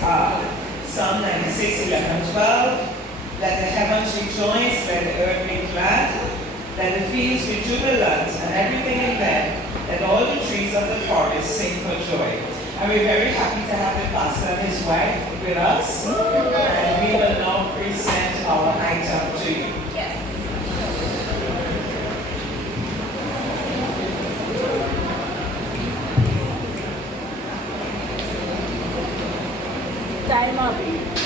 Psalm 96, 11 and 12. Let the heavens rejoice, let the earth be glad, let the fields be jubilant, and everything in them, let all the trees of the forest sing for joy. And we're very happy to have the pastor and his wife with us. And we will now present our item to you. Yes. Time up.